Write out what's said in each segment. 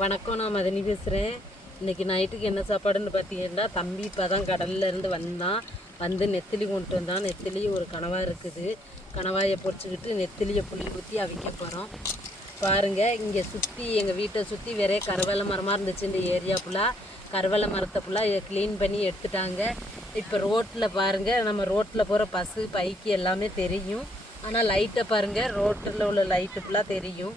வணக்கம், நான் மதனி பேசுகிறேன். இன்றைக்கி நைட்டுக்கு என்ன சாப்பாடுன்னு பார்த்தீங்கன்னா, தம்பி இப்போ தான் கடல்லேருந்து வந்து நெத்திலி கொண்டு வந்தான். நெத்திலி ஒரு கணவாய் இருக்குது. கணவாயை பொரிச்சிக்கிட்டு நெத்திலியை புளி ஊற்றி அவிக்க போகிறோம். பாருங்கள், இங்கே சுற்றி எங்கள் வீட்டை சுற்றி வேறே கருவேல மரமாக இருந்துச்சு. இந்த ஏரியா ஃபுல்லாக கருவேல மரத்தை ஃபுல்லாக க்ளீன் பண்ணி எடுத்துட்டாங்க. இப்போ ரோட்டில் பாருங்கள், நம்ம ரோட்டில் போகிற பஸ்ஸு பைக்கு எல்லாமே தெரியும். ஆனால் லைட்டை பாருங்கள், ரோட்டில் உள்ள லைட்டு ஃபுல்லாக தெரியும்.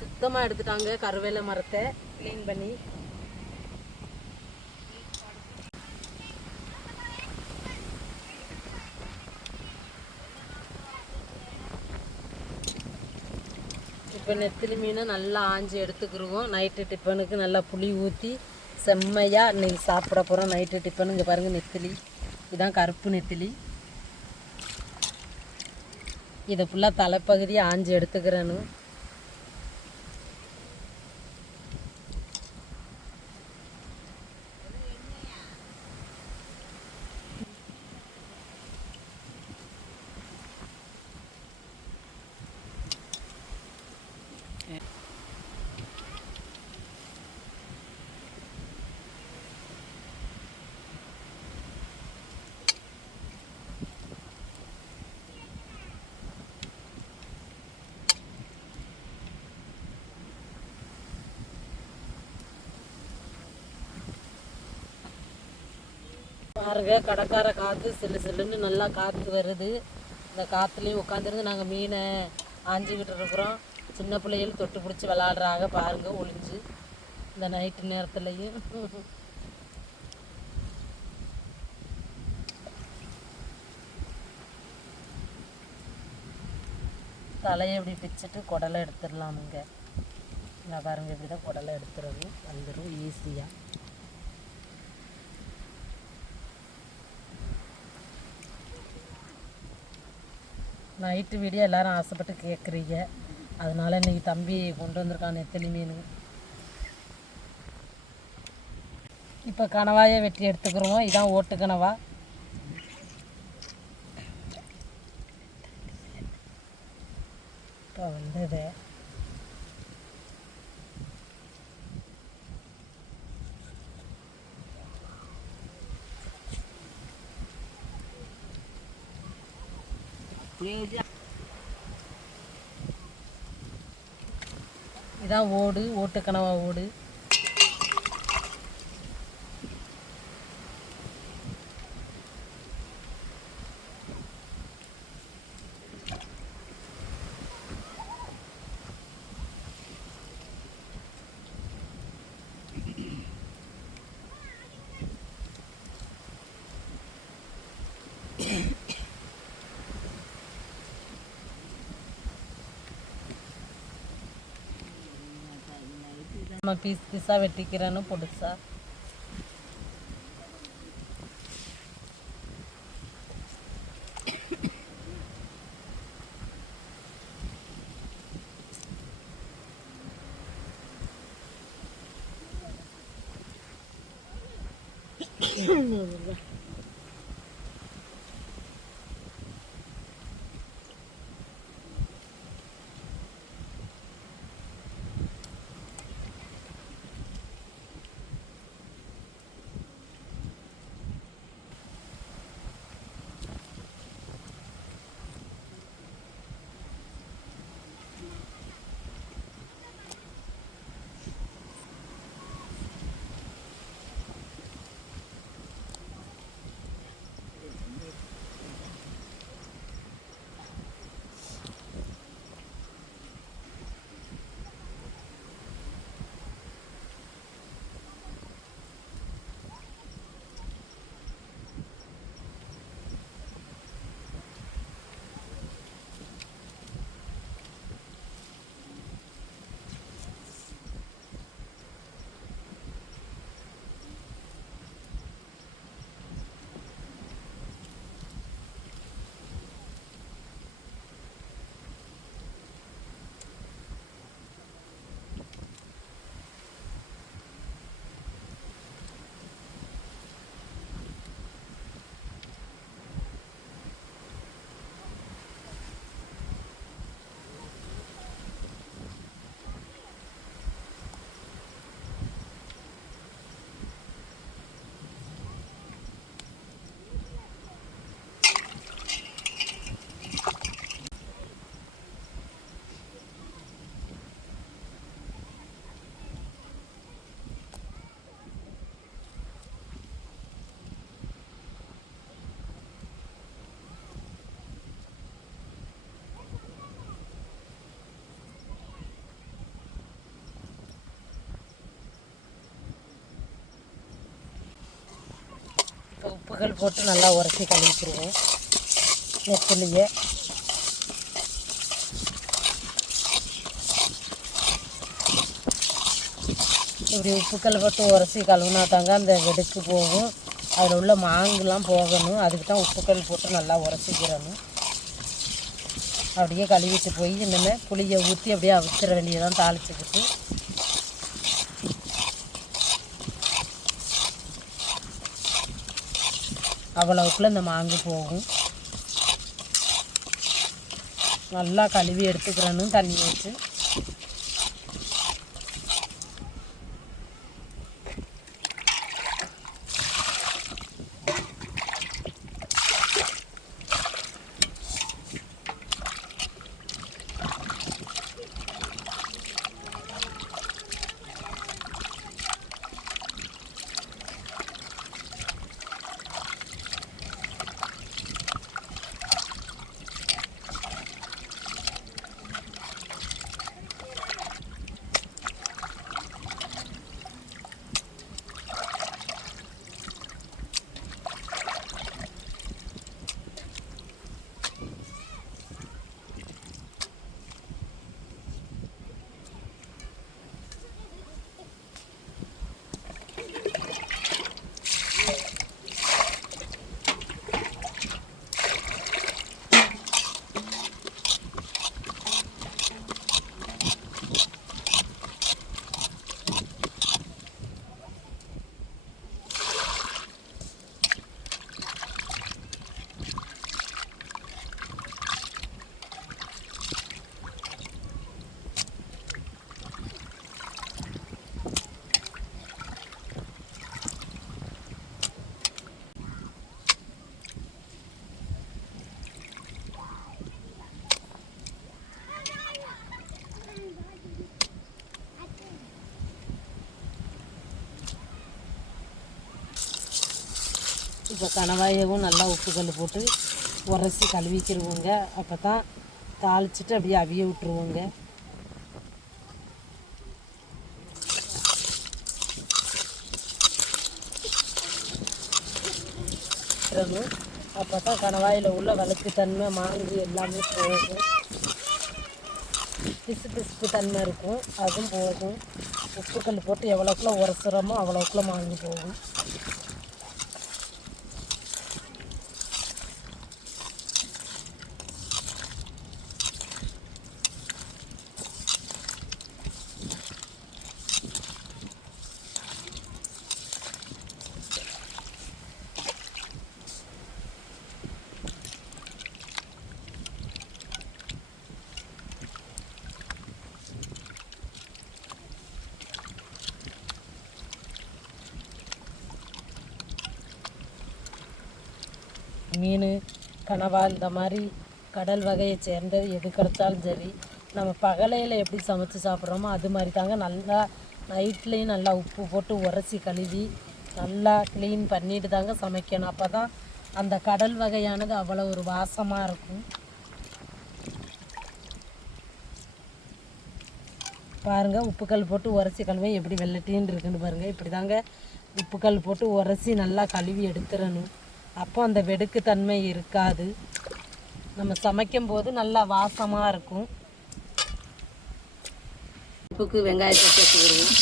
சுத்தமாக எடுத்துட்டாங்க கருவேல மரத்தை க்ளீன் பண்ணி. இப்போ நெத்திலி மீனை நல்லா ஆஞ்சி எடுத்துக்கிடுவோம். நைட்டு டிஃபனுக்கு நல்லா புளி ஊற்றி செம்மையாக இன்றைக்கி சாப்பிட போகிறோம். நைட்டு டிஃபனு இங்கே பாருங்கள், நெத்திலி இதுதான் கருப்பு நெத்திலி. இதை ஃபுல்லாக தலைப்பகுதியை ஆஞ்சி எடுத்துக்கிறேன்னு. பாருங்க, கடற்கார காற்று சில்லு சில்லுன்னு நல்லா காற்று வருது. இந்த காற்றுலேயும் உட்காந்துருந்து நாங்கள் மீனை ஆஞ்சிக்கிட்டு இருக்கிறோம். சின்ன பிள்ளைகள் தொட்டு பிடிச்சி விளாடுறாங்க பாருங்கள், ஒளிஞ்சு இந்த நைட்டு நேரத்துலையும். தலையை இப்படி பிச்சுட்டு குடலை எடுத்துடலாமுங்க. நான் பாருங்கள், இப்படி தான் குடலை எடுத்துறது வந்துடும் ஈஸியாக. நைட்டு வீடியோ எல்லோரும் ஆசைப்பட்டு கேட்குறீங்க. அதனால் இன்றைக்கி தம்பி கொண்டு வந்திருக்கான் நெத்திலி மீன். இப்போ கணவாயை வெட்டி எடுத்துக்கிறோம். இதான் ஓட்டு கனவா. இப்போ வந்தது இதான் ஓட்டு கனவா ஓடு. நம்ம பீஸ் பீஸாக வெட்டிக்கிறேன்னு பொடுசா. உப்புகள் போட்டு நல்லா உரசி கழுவிக்கிடுவோம். நெத்திலியே இப்படி உப்புக்கல் போட்டு உரசி கழுவுனாதாங்க அந்த வெடுக்கு போகும். அதில் உள்ள மாங்குலாம் போகணும். அதுக்கு தான் உப்புக்கல் போட்டு நல்லா உரசிக்கிறணும். அப்படியே கழுவிட்டு போய் இன்னுமே புளியை ஊற்றி அப்படியே அவிச்சிட வேண்டியதான் தாளிச்சுக்கிட்டு. அவ்வளவுக்குள்ள இந்த மாங்கு போகும். நல்லா கழுவி எடுத்துக்கிறணும் தண்ணி வச்சு. இப்போ கணவாயவும் நல்லா உப்புக்கல் போட்டு உரசி கழுவிக்கிடுவோங்க. அப்போ தான் தாளிச்சிட்டு அப்படியே அவிய விட்டுருவோங்க. அப்போ தான் கணவாயில் உள்ள வழுக்கு தன்மை மாங்கு எல்லாமே போகும். பிசு பிசுப்பு தன்மை இருக்கும், அதுவும் போகும். உப்புக்கல் போட்டு எவ்வளோக்குள்ள உரசுறோமோ அவ்வளோக்குள்ள மாங்கு போகும். மீன், கனவா இந்த மாதிரி கடல் வகையை சேர்ந்தது எது கிடைச்சாலும் சரி, நம்ம பகலையில் எப்படி சமைச்சு சாப்பிட்றோமோ அது மாதிரி தாங்க நல்லா நைட்லேயும் நல்லா உப்பு போட்டு உரசி கழுவி நல்லா க்ளீன் பண்ணிட்டு தாங்க சமைக்கணும். அப்போ தான் அந்த கடல் வகையானது அவ்வளோ ஒரு வாசமாக இருக்கும். பாருங்கள், உப்புக்கல் போட்டு உரசி கழுவி எப்படி வெள்ளட்டின்னு இருக்குன்னு பாருங்கள். இப்படி தாங்க உப்புக்கல் போட்டு உரசி நல்லா கழுவி எடுத்துடணும். அப்போ அந்த வெடுக்கு தன்மை இருக்காது. நம்ம சமைக்கும் போது நல்லா வாசமாக இருக்கும். உப்புக்கு வெங்காயத்தை சேர்த்துக்கிடுவோம்.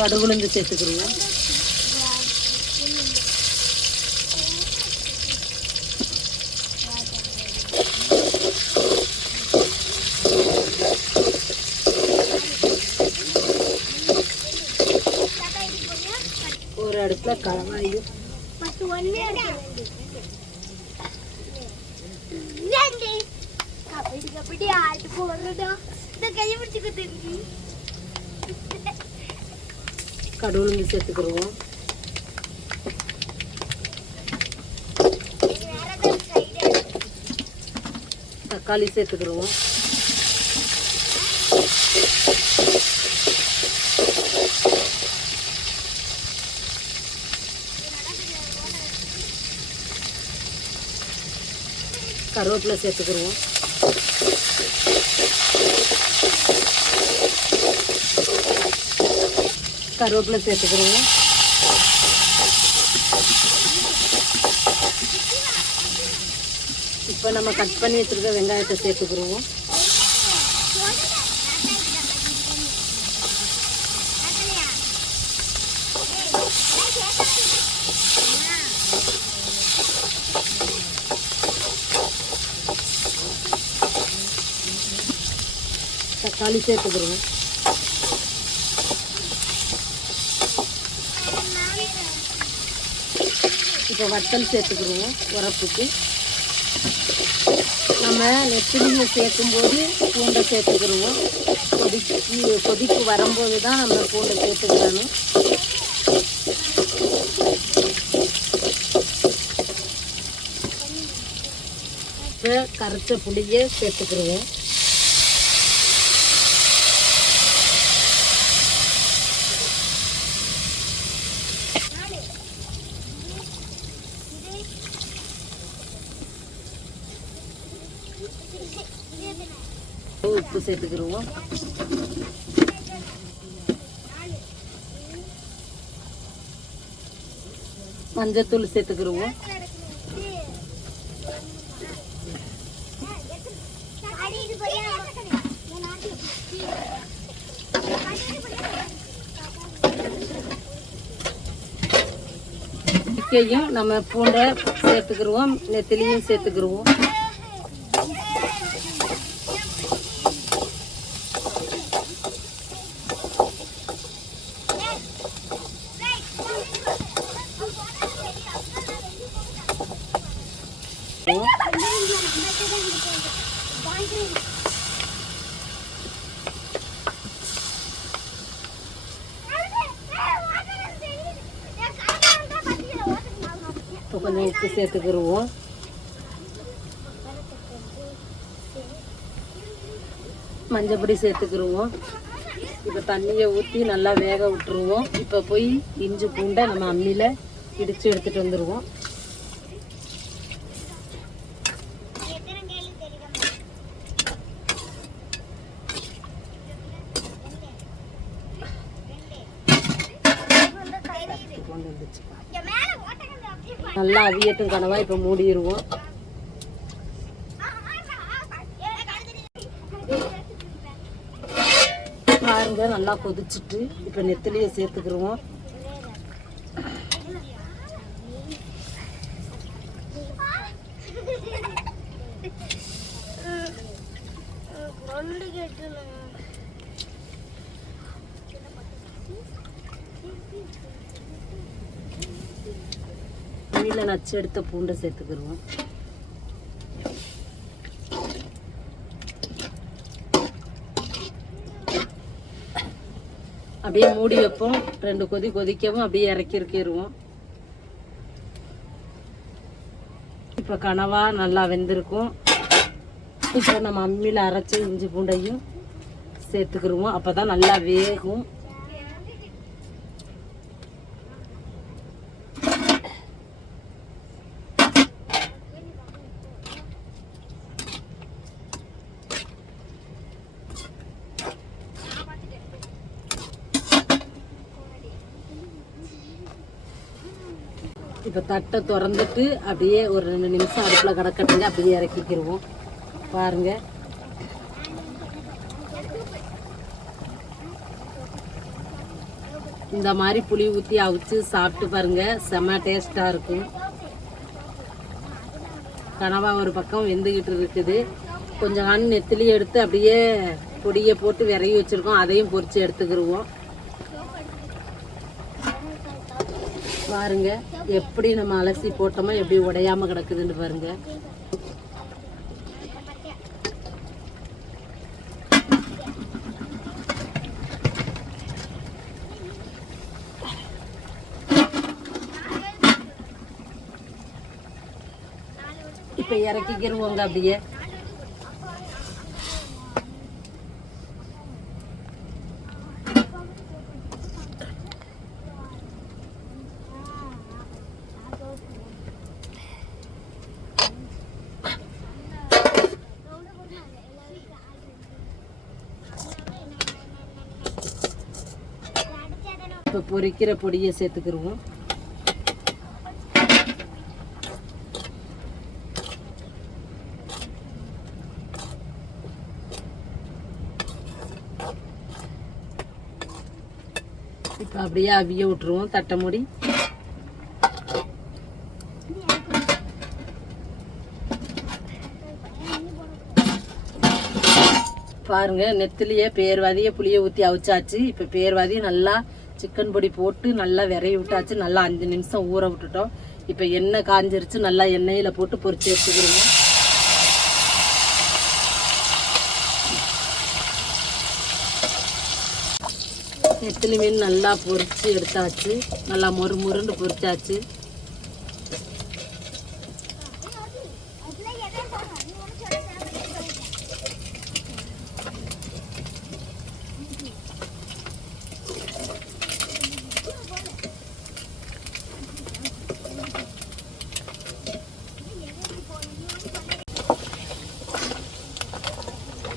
கடுகுளுந்து சேர்த்துக்கிடுவோம். ஒரு அடுப்பில் கலவாயும் கடுகுளுந்து சேர்த்துக்கிடுவோம். தக்காளி சேர்த்துக்கிடுவோம். கருவேப்பிலை சேர்த்துக்கிடுவோம். கருவேப்பிலை சேர்த்துக்கிடுவோம். இப்போ நம்ம கட் பண்ணி வச்சுருக்க வெங்காயத்தை சேர்த்துக்கிடுவோம். தக்காளி சேர்த்துக்கிடுவோம். இப்போ வத்தல் சேர்த்துக்கிடுவோம். உரப்புக்கு நம்ம நெத்திலியை சேர்க்கும்போது பூண்டை சேர்த்துக்கிடுவோம். கொதிப்பு வரும்போது தான் நம்ம பூண்டை சேர்த்துக்கிடணும். இப்போ கரைச்ச புளியை சேர்த்துக்கிடுவோம். உப்பு சேர்த்துக்கிடுவோம். மஞ்சத்தூள் சேர்த்துக்கிடுவோம். இக்கையும் நம்ம பூண்டை சேர்த்துக்கிடுவோம். நெத்திலியும் சேர்த்துக்கிடுவோம். இப்போ கொஞ்சம் உப்பு சேர்த்துக்கிடுவோம். மஞ்சப்பொடி சேர்த்துக்கிடுவோம். இப்போ தண்ணியை ஊற்றி நல்லா வேக விட்டுருவோம். இப்போ போய் இஞ்சி பூண்டை நம்ம அம்மியில் இடித்து எடுத்துகிட்டு வந்துடுவோம். நல்லா அவியட்டும் கனவா. இப்போ மூடிடுவோம். பாருங்க நல்லா கொதிச்சுட்டு இப்போ நெத்திலியை சேர்த்துக்கிடுவோம். தண்ணியில் நச்சு எடுத்த பூண்டை சேர்த்துக்கிடுவோம். அப்படியே மூடி வைப்போம். 2 கொதி கொதிக்கவும் அப்படியே இறக்கிருக்கிடுவோம். இப்போ கனவா நல்லா வெந்திருக்கும். இப்போ நம்ம அம்மியில் அரைச்சி இஞ்சி பூண்டையும் சேர்த்துக்கிடுவோம். அப்போ தான் நல்லா வேகும். இப்போ தட்டை திறந்துட்டு அப்படியே ஒரு 2 நிமிஷம் அடுப்பில் கிடக்கட்டுங்க. அப்படியே இறக்கிக்கிடுவோம். பாருங்க இந்த மாதிரி புளி ஊற்றி அவிச்சு சாப்பிட்டு பாருங்க. செம்ம டேஸ்ட்டாக இருக்கும். கனவா ஒரு பக்கம் வெந்துக்கிட்டு இருக்குது. கொஞ்சம் நாள் நெத்திலி எடுத்து அப்படியே பொடியை போட்டு விரவி வச்சுருக்கோம். அதையும் பொரித்து எடுத்துக்கிடுவோம். பாருங்க எப்படி நம்ம அலசி போட்டோமோ எப்படி உடையாம கிடக்குதுன்னு பாருங்க. இப்ப இறக்கிக்கிருவோங்க அப்படியே. இப்போ பொரிக்கிற பொடியை சேர்த்துக்கிடுவோம். இப்போ அப்படியே அவிய விட்டுருவோம் தட்டை மூடி. பாருங்க, நெத்திலியே பேர்வாதியை புளியை ஊற்றி அவிச்சாச்சு. இப்போ பேர்வாதியை நல்லா சிக்கன் பொடி போட்டு நல்லா விரைவி விட்டாச்சு. நல்லா 5 நிமிஷம் ஊற விட்டுட்டோம். இப்போ எண்ணெய் காஞ்சிருச்சு. நல்லா எண்ணெயில் போட்டு பொரிச்சு எடுத்துக்கிடுவோம். நெத்திலி மீன் நல்லா பொரிச்சு எடுத்தாச்சு. நல்லா மொறுன்னு பொரிச்சாச்சு.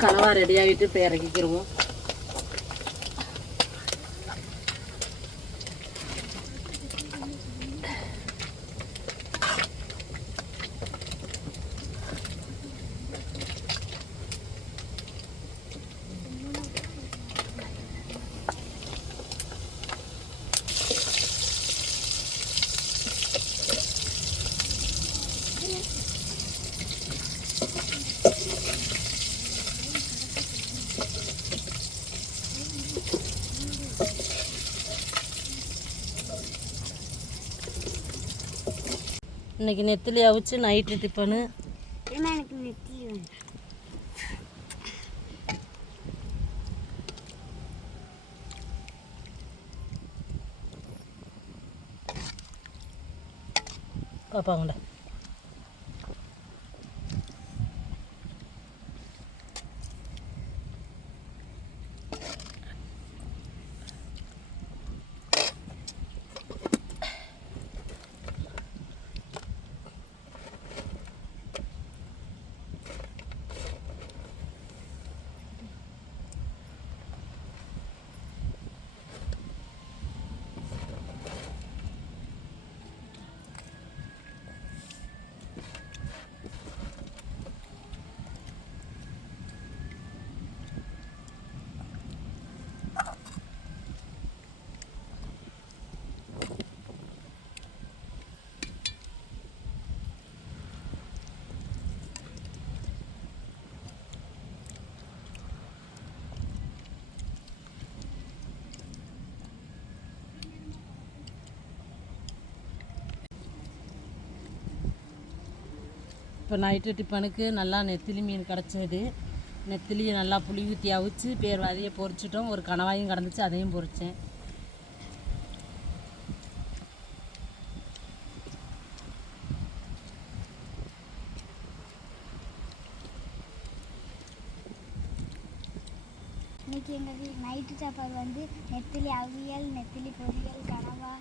கனவா ரெடி ஆகிட்டு இப்போ இறக்கிக்கிடுவோம். இன்னைக்கு நெத்திலி அவிச்சு நைட்டு டிஃபனு. எனக்கு நெத்திலி வேணும். பாப்பாங்கடா. இப்போ நைட்டு டிஃபனுக்கு நல்லா நெத்திலி மீன் கிடச்சது. நெத்திலியை நல்லா புளி ஊற்றி அவிச்சு பேர்வாதியை பொரிச்சிட்டோம். ஒரு கணவாயும் கிடந்துச்சு, அதையும் பொரித்தேன். இன்றைக்கி எங்கள் நைட்டு சாப்பாடு வந்து நெத்திலி அவியல், நெத்திலி பொரியல், கனவா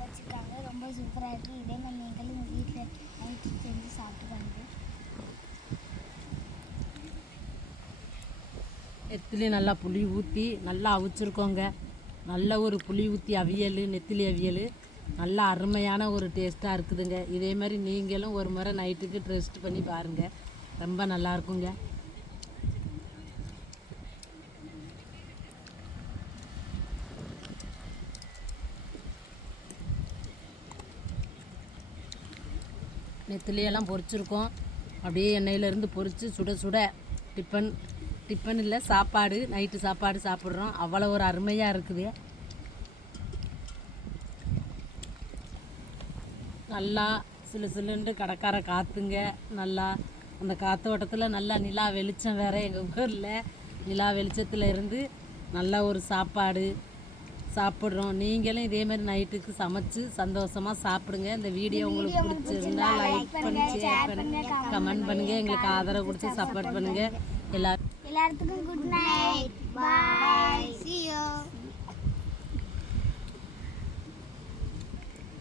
வச்சுருக்காங்க. ரொம்ப சூப்பராக இருக்குது. இதே மாதிரி நீங்களும் உங்கள் வீட்டில் நைட்டு செஞ்சு சாப்பிட்டுக்காங்க. நெத்திலி நல்லா புளி ஊற்றி நல்லா அவிச்சிருக்கோங்க. நல்ல ஒரு புளி ஊற்றி அவியல், நெத்திலி அவியல் நல்லா அருமையான ஒரு டேஸ்ட்டாக இருக்குதுங்க. இதே மாதிரி நீங்களும் ஒரு முறை நைட்டுக்கு டேஸ்ட் பண்ணி பாருங்கள். ரொம்ப நல்லா இருக்குங்க. நெத்திலியெல்லாம் பொரிச்சிருக்கோம். அப்படியே எண்ணெயிலேருந்து பொரித்து சுட சுட டிஃபன் இல்லை சாப்பாடு, நைட்டு சாப்பாடு சாப்பிட்றோம். அவ்வளோ ஒரு அருமையாக இருக்குது. நல்லா சிலுன்னு கடற்கரை காற்றுங்க. நல்லா அந்த காற்றோட்டத்தில் நல்லா நிலா வெளிச்சம் வேறு. எங்கள் ஊரில் நிலா வெளிச்சத்தில் இருந்து நல்லா ஒரு சாப்பாடு சாப்பிட்றோம். நீங்களும் இதே மாதிரி நைட்டுக்கு சமைச்சு சந்தோஷமாக சாப்பிடுங்க. இந்த வீடியோ உங்களுக்கு பிடிச்சிருந்தா லைக் பண்ணி, ஷேர் பண்ணி, கமெண்ட் பண்ணுங்கள். எங்களுக்கு ஆதரவு கொடுத்து சப்போர்ட் பண்ணுங்கள். எல்லாத்துக்கும் good night. Bye. See you.